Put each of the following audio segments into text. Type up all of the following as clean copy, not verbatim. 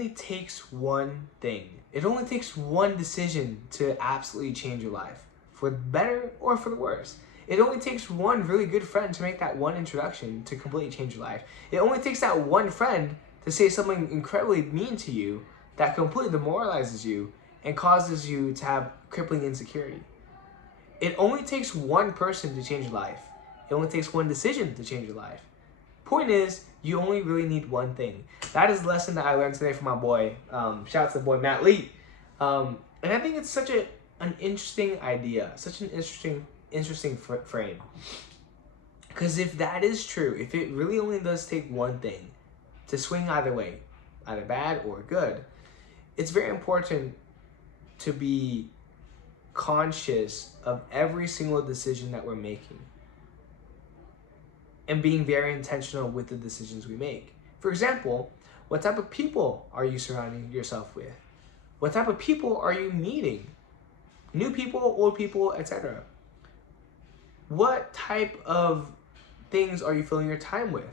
only takes one thing. It only takes one decision to absolutely change your life, for the better or for the worse. It only takes one really good friend to make that one introduction to completely change your life. It only takes that one friend to say something incredibly mean to you that completely demoralizes you and causes you to have crippling insecurity. It only takes one person to change your life. It only takes one decision to change your life. Point is, you only really need one thing. That is the lesson that I learned today from my boy. Shout out to the boy Matt Lee. And I think it's such an interesting idea, such an interesting frame. Because if that is true, if it really only does take one thing to swing either way, either bad or good, it's very important to be conscious of every single decision that we're making and being very intentional with the decisions we make. For example, what type of people are you surrounding yourself with? What type of people are you meeting? New people, old people, etc. What type of things are you filling your time with?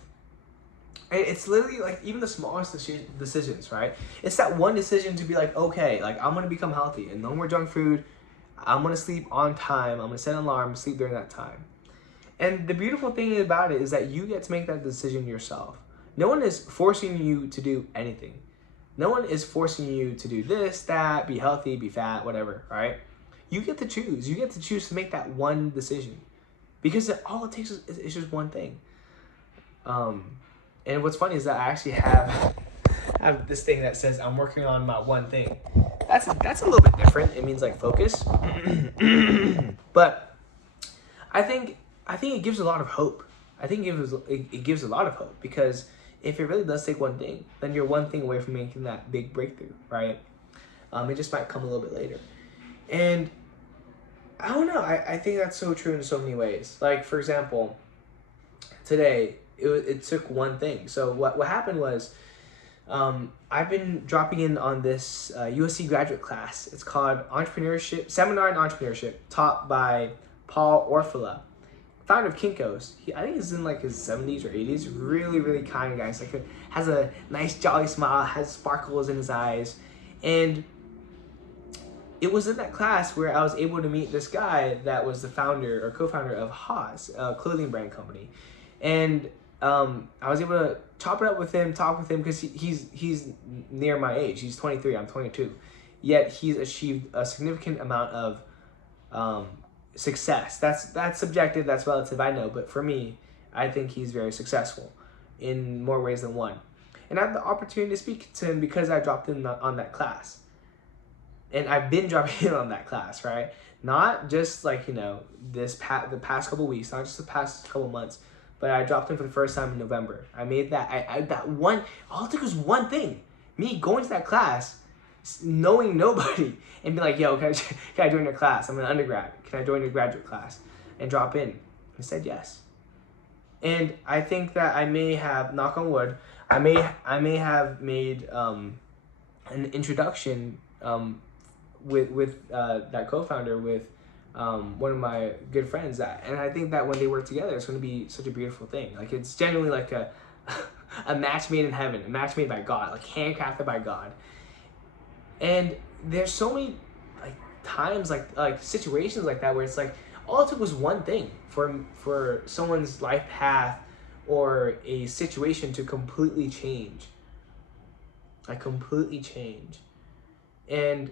And it's literally like even the smallest decisions, right? It's that one decision to be like, okay, like I'm gonna become healthy and no more junk food. I'm gonna sleep on time. I'm gonna set an alarm, sleep during that time. And the beautiful thing about it is that you get to make that decision yourself. No one is forcing you to do anything. No one is forcing you to do this, that, be healthy, be fat, whatever, right? You get to choose. You get to choose to make that one decision. Because all it takes is just one thing. And what's funny is that I actually have this thing that says I'm working on my one thing. That's a little bit different. It means like focus. But I think it gives a lot of hope. I think it gives a lot of hope, because if it really does take one thing, then you're one thing away from making that big breakthrough, right? It just might come a little bit later. And I don't know, I think that's so true in so many ways. Like, for example, today, it took one thing. So what happened was, I've been dropping in on this USC graduate class. It's called Seminar in Entrepreneurship, taught by Paul Orfila, founder of Kinko's. I think he's in like his 70s or 80s. Really, really kind guy. He's like has a nice jolly smile, has sparkles in his eyes. And it was in that class where I was able to meet this guy that was the founder or co-founder of Haas, a clothing brand company. And I was able to chop it up with him, talk with him, because he's near my age. He's 23, I'm 22. Yet he's achieved a significant amount of success. That's subjective, that's relative, I know. But for me, I think he's very successful in more ways than one. And I have the opportunity to speak to him because I dropped in on that class. And I've been dropping in on that class, right? Not just like, the past couple weeks, not just the past couple months, but I dropped in for the first time in November. I made that one, all it took was one thing. Me going to that class, knowing nobody, and be like, yo, can I join your class? I'm an undergrad. Can I join your graduate class? And drop in. I said yes. And I think that I may have, knock on wood, I may have made an introduction with that co-founder with one of my good friends, and I think that when they work together, it's going to be such a beautiful thing. Like, it's genuinely like a match made in heaven, a match made by God, like handcrafted by God. And there's so many like times, like situations like that, where it's like all it took was one thing for someone's life path or a situation to completely change. Like, completely change. And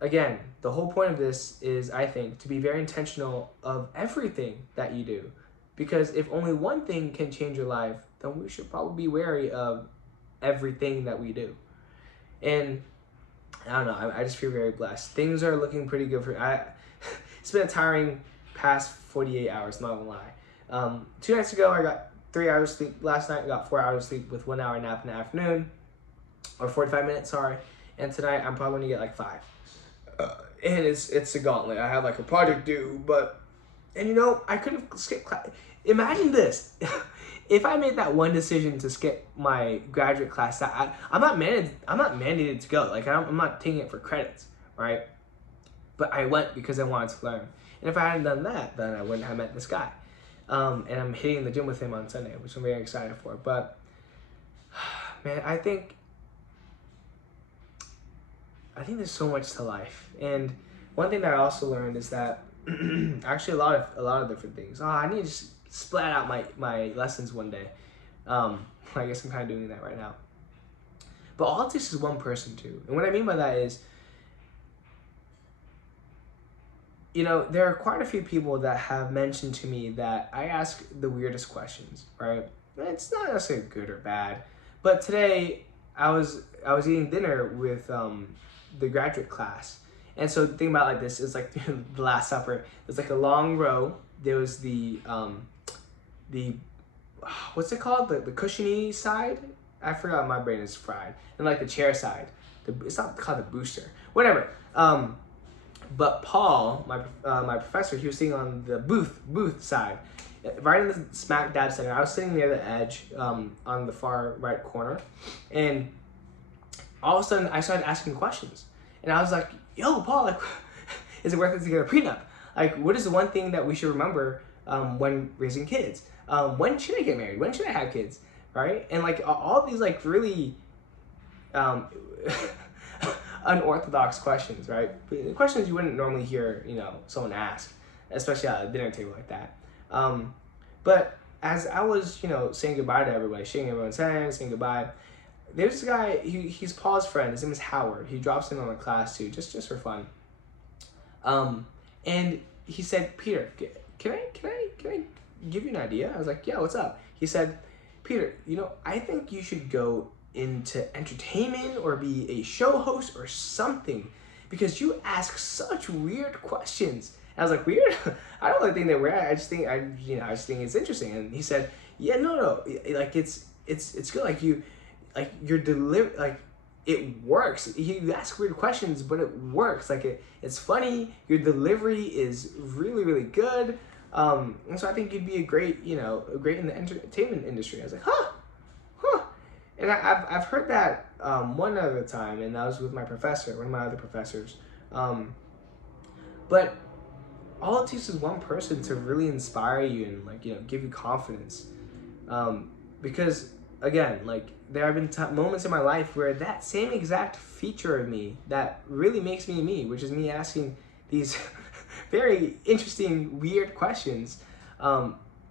again, the whole point of this is, I think, to be very intentional of everything that you do. Because if only one thing can change your life, then we should probably be wary of everything that we do. And I don't know, I just feel very blessed. Things are looking pretty good for it's been a tiring past 48 hours, not gonna lie. 2 nights ago, I got 3 hours sleep. Last night, I got 4 hours sleep with 1 hour nap in the afternoon. Or 45 minutes, sorry. And tonight, I'm probably gonna get like 5. And it's a gauntlet. I have like a project due, and I could have skipped class. Imagine this. If I made that one decision to skip my graduate class, I'm not mandated to go. Like, I'm not taking it for credits, right? But I went because I wanted to learn. And if I hadn't done that, then I wouldn't have met this guy. And I'm hitting the gym with him on Sunday, which I'm very excited for. But man, I think I think there's so much to life. And one thing that I also learned is that actually a lot of different things. Oh, I need to just splat out my lessons one day. I guess I'm kind of doing that right now. But all it takes is one person too. And what I mean by that is, you know, there are quite a few people that have mentioned to me that I ask the weirdest questions, right? It's not necessarily good or bad, but today I was eating dinner with the graduate class, and so the thing about like this is like the Last Supper. There's like a long row. There was the what's it called? The cushiony side. I forgot. My brain is fried. And like the chair side. It's not called the booster. Whatever. But Paul, my professor, he was sitting on the booth side, right in the smack dab center. I was sitting near the edge, on the far right corner, and all of a sudden I started asking questions, and I was like, "Yo, Paul, like, is it worth it to get a prenup? Like, what is the one thing that we should remember when raising kids? When should I get married? When should I have kids? Right?" And like all these like really unorthodox questions, right? Questions you wouldn't normally hear, you know, someone ask, especially at a dinner table like that. But as I was, you know, saying goodbye to everybody, shaking everyone's hand, saying goodbye, there's this guy. He's Paul's friend. His name is Howard. He drops in on the class too, just for fun. And he said, "Peter, can I give you an idea?" I was like, "Yeah, what's up?" He said, "Peter, you know, I think you should go into entertainment or be a show host or something, because you ask such weird questions." And I was like, "Weird? I don't really think they're weird. I just think it's interesting." And he said, "Yeah, no, like it's good. Like your deliver, like it works. You ask weird questions, but it works. Like it's funny. Your delivery is really, really good. And so I think you'd be great in the entertainment industry." I was like, huh. And I've heard that one other time, and that was with my professor, one of my other professors. But all it takes is one person to really inspire you and like, you know, give you confidence. Because again, like there have been moments in my life where that same exact feature of me that really makes me me, which is me asking these very interesting, weird questions,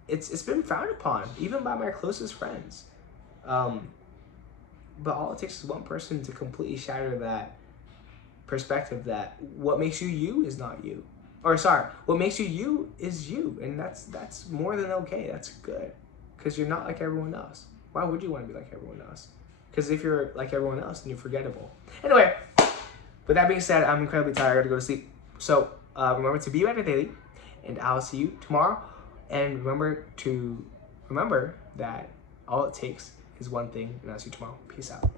it's been frowned upon, even by my closest friends. But all it takes is one person to completely shatter that perspective that what makes you you is not you. Or sorry, what makes you you is you. And that's more than okay. That's good. Because you're not like everyone else. Why would you want to be like everyone else? Because if you're like everyone else, then you're forgettable. Anyway, with that being said, I'm incredibly tired. I gotta go to sleep. So remember to be better daily, and I'll see you tomorrow. And remember that all it takes is one thing, and I'll see you tomorrow. Peace out.